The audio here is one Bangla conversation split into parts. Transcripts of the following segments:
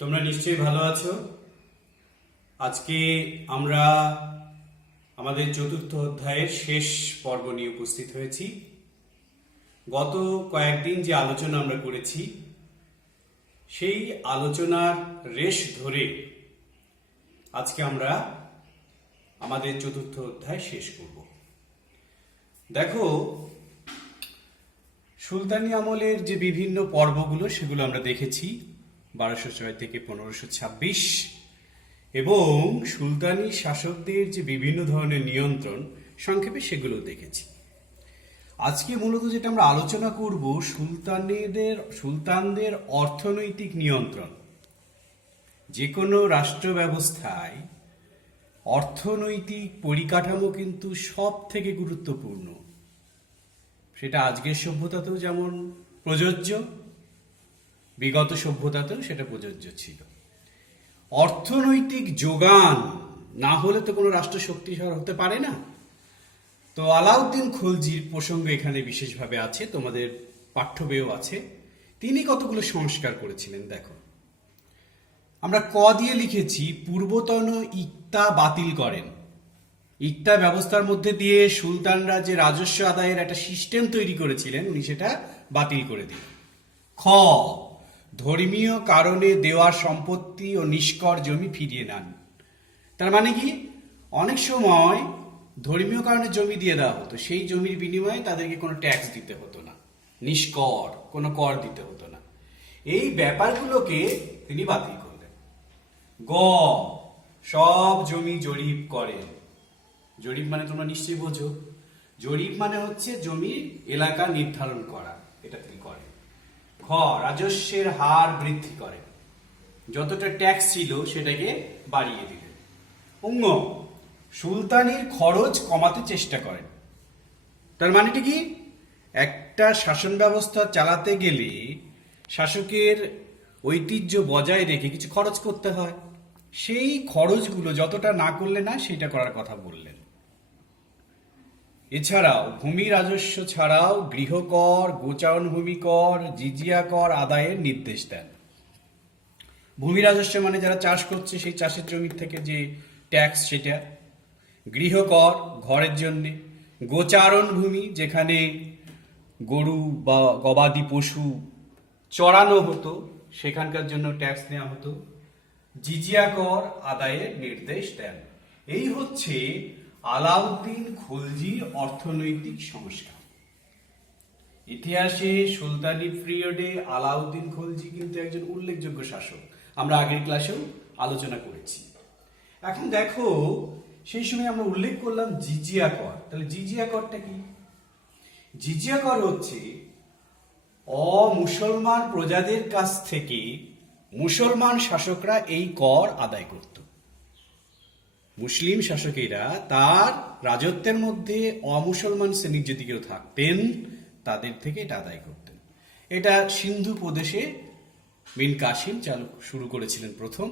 তোমরা নিশ্চয়ই ভালো আছো। আজকে আমরা আমাদের চতুর্থ অধ্যায়ের শেষ পর্ব নিয়ে উপস্থিত হয়েছি। গত কয়েকদিন যে আলোচনা আমরা করেছি সেই আলোচনার রেশ ধরে আজকে আমরা আমাদের চতুর্থ অধ্যায় শেষ করব। দেখো, সুলতানি আমলের যে বিভিন্ন পর্বগুলো সেগুলো আমরা দেখেছি 1206 থেকে 1526, এবং সুলতানি শাসকদের যে বিভিন্ন ধরনের নিয়ন্ত্রণ সংক্ষেপে সেগুলো দেখেছি। আজকে মূলত যেটা আমরা আলোচনা করব সুলতানদের অর্থনৈতিক নিয়ন্ত্রণ। যে কোনো রাষ্ট্র ব্যবস্থায় অর্থনৈতিক পরিকাঠামো কিন্তু সব থেকে গুরুত্বপূর্ণ। সেটা আজকের সভ্যতাতেও যেমন প্রযোজ্য, বিগত সভ্যতাতেও সেটা প্রযোজ্য ছিল। অর্থনৈতিক যোগান না হলে তো কোনো রাষ্ট্র শক্তিশালী হতে পারে না। তো আলাউদ্দিন খলজির প্রসঙ্গ এখানে বিশেষভাবে আছে, তোমাদের পাঠ্য বইও আছে। তিনি কতগুলো সংস্কার করেছিলেন দেখো। আমরা ক দিয়ে লিখেছি পূর্বতন ইক্তা বাতিল করেন। ইক্তা ব্যবস্থার মধ্যে দিয়ে সুলতানরা যে রাজস্ব আদায়ের একটা সিস্টেম তৈরি করেছিলেন উনি সেটা বাতিল করে দিলেন। খ, ধর্মীয় কারণে দেওয়া সম্পত্তি ও নিষ্কর জমি ফিরিয়ে নেন। তার মানে কি, অনেক সময় ধর্মীয় কারণে জমি দিয়ে দেওয়া হতো, সেই জমির বিনিময়ে তাদেরকে কোনো ট্যাক্স দিতে হতো না, নিষ্কর কোনো কর দিতে হতো না। এই ব্যাপারগুলোকে তিনি বাতিল করলেন। গ, সব জমি জরিপ করেন। জরিপ মানে তোমরা নিশ্চয়ই বোঝো, জরিপ মানে হচ্ছে জমির এলাকা নির্ধারণ করা, এটা তিনি করেন। ঘ, রাজস্বের হার বৃদ্ধি করেন, যতটা ট্যাক্স ছিল সেটাকে বাড়িয়ে দিলেন। অঙ্গ, সুলতানির খরচ কমাতে চেষ্টা করেন। তার মানেটা কি, একটা শাসন ব্যবস্থা চালাতে গেলে শাসকের ঐতিহ্য বজায় রেখে কিছু খরচ করতে হয়, সেই খরচগুলো যতটা না করলে না সেটা করার কথা বললেন। এছাড়াও ভূমি রাজস্ব ছাড়াও গৃহকর, গোচারণ ভূমি কর, জিজিয়া কর আদায়ের নির্দেশ দেন। ভূমি রাজস্ব মানে যারা চাষ করছে সেই চাষের জমির থেকে যে ট্যাক্স সেটা। গৃহকর, ঘরের জন্যে। গোচারণ ভূমি, যেখানে গরু বা গবাদি পশু চড়ানো হতো সেখানকার জন্য ট্যাক্স নেওয়া হতো। জিজিয়া কর আদায়ের নির্দেশ দেন। এই হচ্ছে আলাউদ্দিন খলজির অর্থনৈতিক সংস্কার। ইতিহাসে সুলতানি পিরিয়ডে আলাউদ্দিন খলজি কিন্তু একজন উল্লেখযোগ্য শাসক, আমরা আগের ক্লাসেও আলোচনা করেছি। এখন দেখো, সেই সময় আমরা উল্লেখ করলাম জিজিয়া কর। তাহলে জিজিয়া করটা কি? জিজিয়া কর হচ্ছে অমুসলমান প্রজাদের কাছ থেকে মুসলমান শাসকরা এই কর আদায় করত। মুসলিম শাসকেরা তার রাজত্বের মধ্যে অমুসলমান শ্রেণীর যদি কেউ থাকতেন তাদের থেকে এটা আদায় করতেন। এটা সিন্ধু প্রদেশে বিন কাসিম শুরু করেছিলেন প্রথম।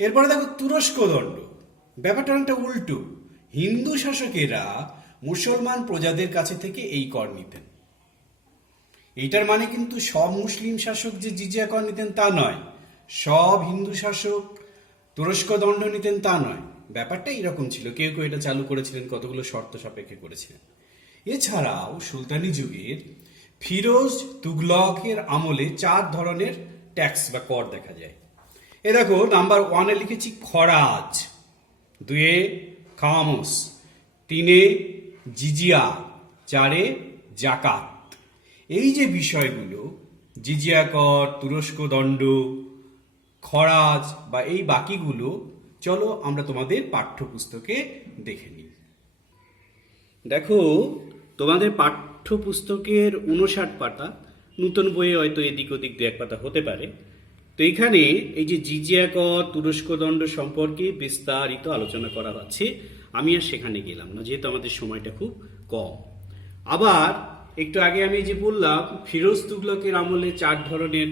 এরপরে দেখো তুরস্ক দণ্ড, ব্যাপারটা অনেকটা উল্টো। হিন্দু শাসকেরা মুসলমান প্রজাদের কাছে থেকে এই কর নিতেন। এইটার মানে কিন্তু সব মুসলিম শাসক যে জিজিয়া কর নিতেন তা নয়, সব হিন্দু শাসক তুরস্ক দণ্ড নিতেন তা নয়। ব্যাপারটা এরকম ছিল, কেউ কেউ এটা চালু করেছিলেন, কতগুলো শর্ত সাপেক্ষে করেছিলেন। এছাড়াও সুলতানি যুগের ফিরোজ তুগলকের আমলে 4 ধরনের ট্যাক্স বা কর দেখা যায়। এ দেখো, নাম্বার 1-এ লিখেছি খরাজ, 2-এ খামোস, 3-এ জিজিয়া, 4-এ জাকাত। এই যে বিষয়গুলো, জিজিয়া কর, তুরস্ক দণ্ড, খরাজ বা এই বাকিগুলো, চলো আমরা তোমাদের পাঠ্যপুস্তকে দেখে নিই। দেখো, তোমাদের পাঠ্যপুস্তকের 59 পাতা, নতুন বইয়ে হয়তো এদিক ওদিক 2-1 পাতা হতে পারে। তো এখানে এই যে জিজিয়া কর, তুরস্ক দণ্ড সম্পর্কে বিস্তারিত আলোচনা করা হচ্ছে। আমি আর সেখানে গেলাম না, যেহেতু আমাদের সময়টা খুব কম। আবার একটু আগে আমি যে বললাম ফিরোজ তুগলকের আমলে 4 ধরনের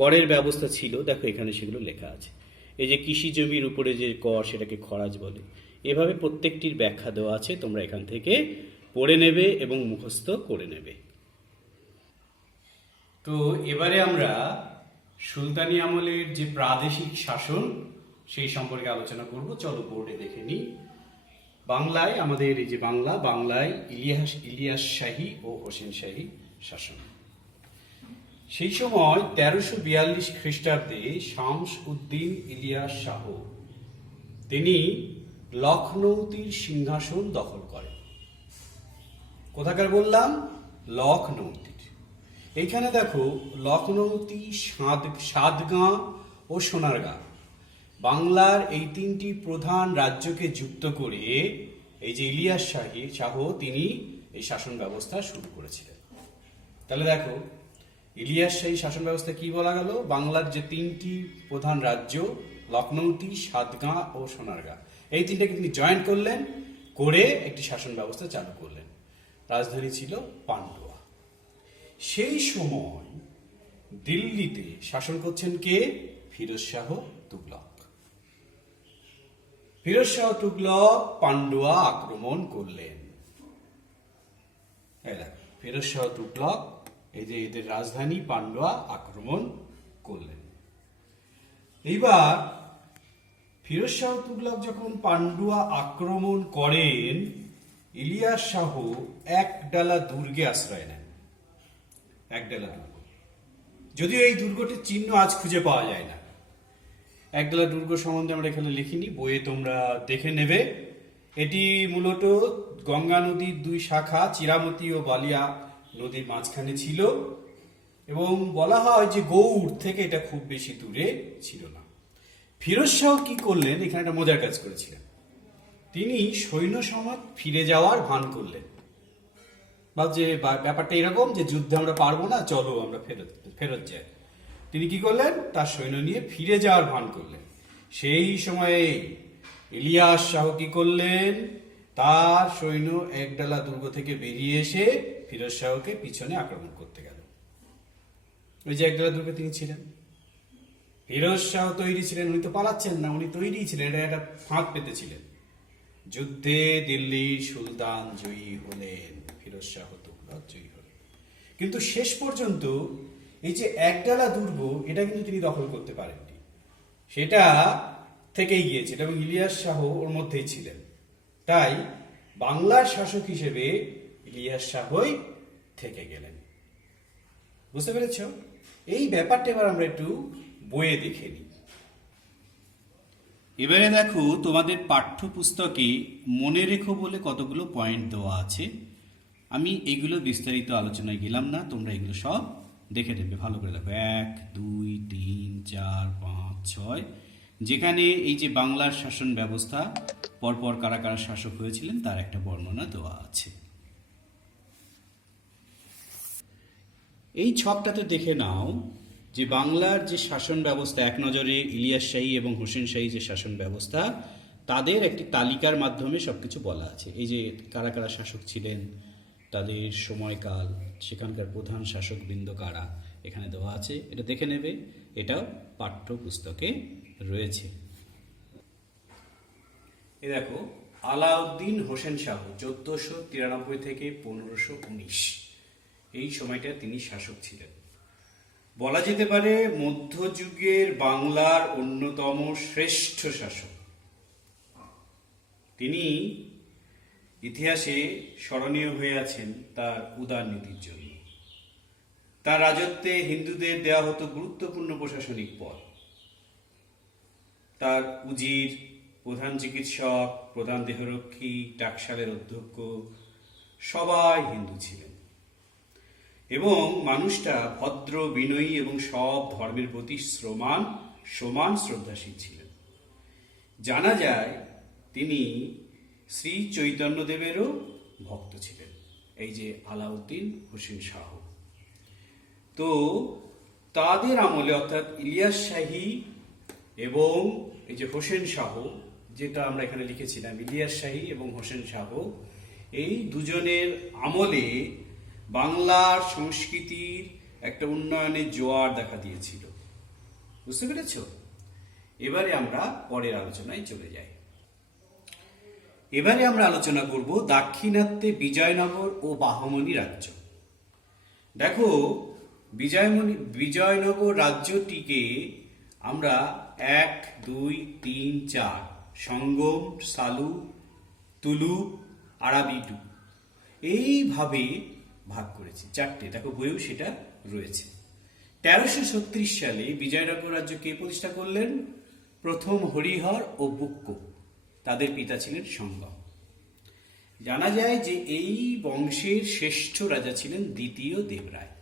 করের ব্যবস্থা ছিল, দেখো এখানে সেগুলো লেখা আছে। এই যে কৃষি জমির উপরে যে কর সেটাকে খরাজ বলে। এভাবে প্রত্যেকটির ব্যাখ্যা দেওয়া আছে, তোমরা এখান থেকে পড়ে নেবে এবং মুখস্থ করে নেবে। তো এবারে আমরা সুলতানি আমলের যে প্রাদেশিক শাসন সেই সম্পর্কে আলোচনা করব। চলো বোর্ডে দেখে নিই। বাংলায় আমাদের এই যে বাংলায় ইলিয়াস শাহী ও হোসেন শাহী শাসন। সেই সময় 1342 খ্রিস্টাব্দে শামস উদ্দিন ইলিয়াস শাহ তিনি লখনৌতির সিংহাসন দখল করেন। কোথাকার বললাম? লখনৌতির। এইখানে দেখো, লখনৌতি, সাতগাঁ ও সোনারগাঁ, বাংলার এই তিনটি প্রধান রাজ্যকে যুক্ত করে এই যে ইলিয়াস শাহ তিনি এই শাসন ব্যবস্থা শুরু করেছিলেন। তাহলে দেখো, ইলিয়াস শাহী শাসন ব্যবস্থা কি বলা গেল? বাংলার যে তিনটি প্রধান রাজ্য লখনৌতি, সাতগাঁ ও সোনারগাঁ, এই তিনটাকে তিনি জয়েন্ট করলেন, করে একটি শাসন ব্যবস্থা চালু করলেন। রাজধানী ছিল পান্ডুয়া। সেই সময় দিল্লিতে শাসন করছেন কে? ফিরোজ শাহ তুগলক। ফিরোজ শাহ তুগলক পান্ডুয়া আক্রমণ করলেন। ফিরোজ শাহ তুগলক এই যে এদের রাজধানী পান্ডুয়া আক্রমণ করলেন। এইবার ফিরোজ শাহ তুগলক যখন পান্ডুয়া আক্রমণ করেন, ইলিয়াস শাহ একডালা দুর্গে আশ্রয় নেন। একডালা দুর্গ, যদিও এই দুর্গটির চিহ্ন আজ খুঁজে পাওয়া যায় না। একডালা দুর্গ সম্বন্ধে আমরা এখানে লিখিনি, বইয়ে তোমরা দেখে নেবে। এটি মূলত গঙ্গা নদীর দুই শাখা চিরামতি ও বালিয়া নদীর মাঝখানে ছিল, এবং বলা হয় যে গৌড় থেকে এটা খুব বেশি দূরে ছিল না। ফিরোজ শাহ কি করলেন? এখানে একটা মজার কাজ করেছিলেন। তিনি সৈন্য সমাজ ফিরে যাওয়ার ভান করলেন। যে ব্যাপারটা এরকম যে যুদ্ধে আমরা পারবো না, চলো আমরা ফেরত যাই। তিনি কি করলেন? তার সৈন্য নিয়ে ফিরে যাওয়ার ভান করলেন। সেই সময়ে ইলিয়াস শাহ কি করলেন? তার সৈন্য একডালা দুর্গ থেকে বেরিয়ে এসে ফিরোজ শাহকে পিছনে আক্রমণ করতে গেল। ওই যে একডালা দুর্গে তিনি ছিলেন। ফিরোজ শাহ তৈরি ছিলেন, উনি তো পালাচ্ছেন না, উনি তৈরি ছিলেন, এটা একটা ফাঁদ পেতেছিলেন। যুদ্ধে দিল্লির সুলতান জয়ী হলেন, ফিরোজ শাহ তুগলক জয়ী হলেন। কিন্তু শেষ পর্যন্ত এই যে একডালা দুর্গ, এটা কিন্তু তিনি দখল করতে পারেননি, সেটা থেকেই গিয়েছে, এবং ইলিয়াস শাহ ওর মধ্যেই ছিলেন। তাই বাংলার শাসক হিসেবে ইলিয়াস শাহই থেকে গেলেন। বুঝতে পেরেছ? এই ব্যাপারটা এবার আমরা একটু বইয়ে দেখে নিই। এবারে দেখো, তোমাদের পাঠ্যপুস্তকে মনে রেখো বলে কতগুলো পয়েন্ট দেওয়া আছে। আমি এগুলো বিস্তারিত আলোচনায় গেলাম না, তোমরা এগুলো সব দেখে নেবে, ভালো করে দেখো। 1, 2, 3, 4, 5, 6, যেখানে এই যে বাংলার শাসন ব্যবস্থা পরপর কারা কারা শাসক হয়েছিলেন তার একটা বর্ণনা দেওয়া আছে। এই ছকটাতে দেখে নাও যে বাংলার যে শাসন ব্যবস্থা, এক নজরে ইলিয়াস শাহী এবং হোসেন শাহী যে শাসন ব্যবস্থা, তাদের একটি তালিকার মাধ্যমে সবকিছু বলা আছে। এই যে কারা কারা শাসক ছিলেন, তাদের সময়কাল, সেখানকার প্রধান শাসকবৃন্দ কারা, এখানে দেওয়া আছে। এটা দেখে নেবে, এটাও পাঠ্যপুস্তকে রয়েছে। এ দেখো, আলাউদ্দিন হোসেন শাহ 1493 থেকে 1519, এই সময়টা তিনি শাসক ছিলেন। বলা যেতে পারে মধ্যযুগের বাংলার অন্যতম শ্রেষ্ঠ শাসক। তিনি ইতিহাসে স্মরণীয় হয়ে আছেন তার উদার নীতির জন্য। তার রাজত্বে হিন্দুদের দেয়া হতো গুরুত্বপূর্ণ প্রশাসনিক পদ। তার উজির, প্রধান চিকিৎসক, প্রধান দেহরক্ষী, টাকশালের অধ্যক্ষ সবাই হিন্দু ছিলেন, এবং মানুষটা ভদ্র, বিনয়ী এবং সব ধর্মের প্রতি সমান শ্রদ্ধাশীল ছিলেন। জানা যায় তিনি শ্রী চৈতন্যদেবেরও ভক্ত ছিলেন, এই যে আলাউদ্দিন হোসেন শাহ। তো তাদের আমলে, অর্থাৎ ইলিয়াস শাহী এবং এই যে হোসেন শাহ, যেটা আমরা এখানে লিখেছিলাম, ইলিয়াস শাহী এবং হোসেন শাহ, এই দুজনের আমলে বাংলার সংস্কৃতির একটা উন্নয়নের জোয়ার দেখা দিয়েছিল। বুঝতে পেরেছ? এবারে আমরা পরের আলোচনায় চলে যাই। এবারে আমরা আলোচনা করব দাক্ষিণাত্যে বিজয়নগর ও বাহমনি রাজ্য। দেখো, বিজয়নগর রাজ্যটিকে আমরা 1, 2, 3, 4 সঙ্গম, সালু, তুলু, আরাবিডু এইভাবে ভাগ করেছি। 4টে, দেখো বইয়েও সেটা রয়েছে। 1336 সালে বিজয়নগর রাজ্য কে প্রতিষ্ঠা করলেন? প্রথম হরিহর ও বুক্ক, তাদের পিতা ছিলেন সঙ্গম। জানা যায় যে এই বংশের শ্রেষ্ঠ রাজা ছিলেন দ্বিতীয় দেবরায়।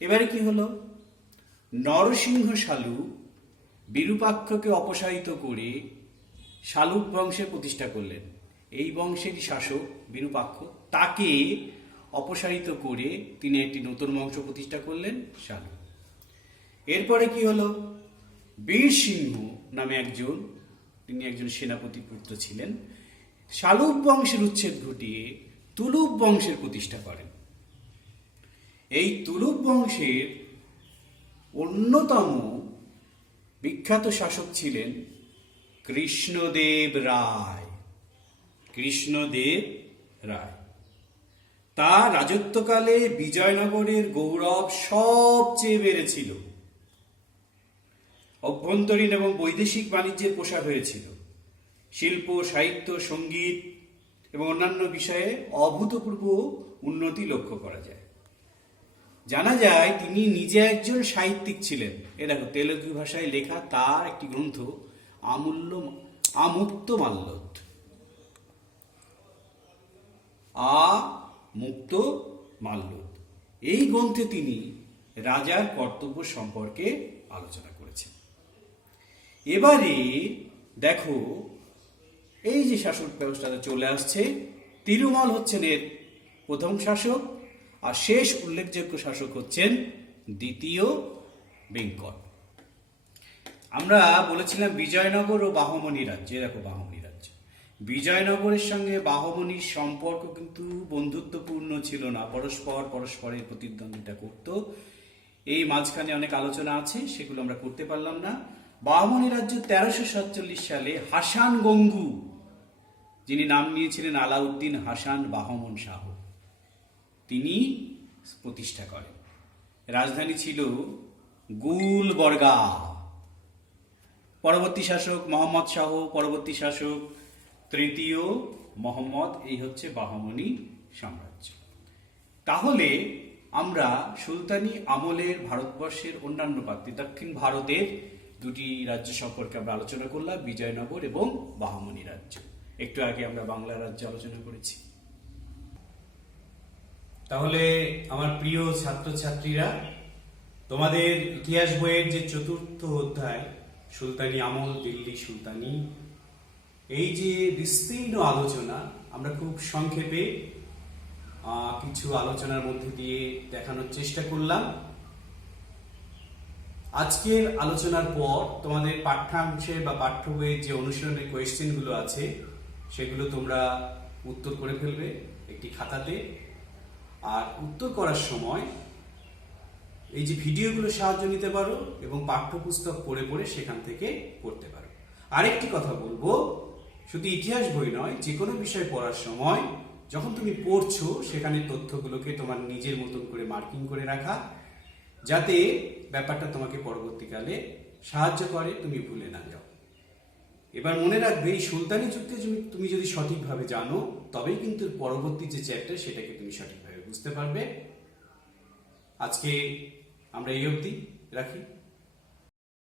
এবারে কি হলো? নরসিংহ সালু বিরূপাক্ষকে অপসারিত করে শালুক বংশের প্রতিষ্ঠা করলেন। এই বংশেরই শাসক বিরূপাক্ষ, তাকে অপসারিত করে তিনি একটি নতুন বংশ প্রতিষ্ঠা করলেন, শালুক। এরপরে কি হলো? বীর সিংহ নামে তিনি একজন সেনাপতি পুত্র ছিলেন, শালুক বংশের উচ্ছেদ ঘটিয়ে তুলুক বংশের প্রতিষ্ঠা করেন। এই তুলুক বংশের অন্যতম বিখ্যাত শাসক ছিলেন কৃষ্ণদেব রায়। কৃষ্ণদেব রায় তার রাজত্বকালে বিজয়নগরের গৌরব সবচেয়ে বেড়েছিল। অভ্যন্তরীণ এবং বৈদেশিক বাণিজ্যের প্রসার হয়েছিল। শিল্প, সাহিত্য, সঙ্গীত এবং অন্যান্য বিষয়ে অভূতপূর্ব উন্নতি লক্ষ্য করা যায়। জানা যায় তিনি নিজে একজন সাহিত্যিক ছিলেন। এ দেখো, তেলুগু ভাষায় লেখা তার একটি গ্রন্থ আমুক্ত মাল্যদ। মুক্ত মাল্যদ, এই গ্রন্থে তিনি রাজার কর্তব্য সম্পর্কে আলোচনা করেছেন। এবারে দেখো, এই যে শাসক ব্যবস্থাটা চলে আসছে, তিরুমল হচ্ছেন এর প্রথম শাসক, আর শেষ উল্লেখযোগ্য শাসক হচ্ছেন দ্বিতীয় বেঙ্কট। আমরা বলেছিলাম বিজয়নগর ও বাহমনি রাজ্য। দেখো, বাহমনি রাজ্য, বিজয়নগরের সঙ্গে বাহমনির সম্পর্ক কিন্তু বন্ধুত্বপূর্ণ ছিল না, পরস্পরের প্রতিদ্বন্দ্বিতা করত। এই মাঝখানে অনেক আলোচনা আছে, সেগুলো আমরা করতে পারলাম না। বাহমনি রাজ্য 1347 সালে হাসান গঙ্গু, যিনি নাম নিয়েছিলেন আলাউদ্দিন হাসান বাহমন শাহ, তিনি প্রতিষ্ঠা করেন। রাজধানী ছিল গুলবর্গা। পরবর্তী শাসক মোহাম্মদ শাহ, পরবর্তী শাসক তৃতীয় মোহাম্মদ। এই হচ্ছে বাহমনি সাম্রাজ্য। তাহলে আমরা সুলতানি আমলের ভারতবর্ষের অন্যান্য প্রান্তে দক্ষিণ ভারতের দুটি রাজ্য সম্পর্কে আমরা আলোচনা করলাম, বিজয়নগর এবং বাহমনি রাজ্য। একটু আগে আমরা বাংলা রাজ্য আলোচনা করেছি। তাহলে আমার প্রিয় ছাত্রছাত্রীরা, তোমাদের ইতিহাস বইয়ের যে 4র্থ অধ্যায় সুলতানি আমল, দিল্লি সুলতানি, এই যে বিস্তীর্ণ আলোচনা আমরা খুব সংক্ষেপে কিছু আলোচনার মধ্যে দিয়ে দেখানোর চেষ্টা করলাম। আজকের আলোচনার পর তোমাদের পাঠ্যাংশে বা পাঠ্য বইয়ের যে অনুশীলনের কোয়েশ্চেনগুলো আছে সেগুলো তোমরা উত্তর করে ফেলবে একটি খাতাতে। আর উত্তর করার সময় এই যে ভিডিওগুলো সাহায্য নিতে পারো এবং পাঠ্যপুস্তক পড়ে পড়ে সেখান থেকে করতে পারো। আরেকটি কথা বলবো, শুধু ইতিহাস বই নয়, যে কোনো বিষয় পড়ার সময় যখন তুমি পড়ছো সেখানে তথ্যগুলোকে তোমার নিজের মতন করে মার্কিং করে রাখা, যাতে ব্যাপারটা তোমাকে পরবর্তীকালে সাহায্য করে, তুমি ভুলে না যাও। এবার মনে রাখবে, এই সুলতানি যুদ্ধে তুমি যদি সঠিকভাবে জানো, তবেই কিন্তু পরবর্তী যে চ্যাপ্টার সেটাকে তুমি সঠিকভাবে বুঝতে পারবে। আজকে আমরা এই অবধি রাখি।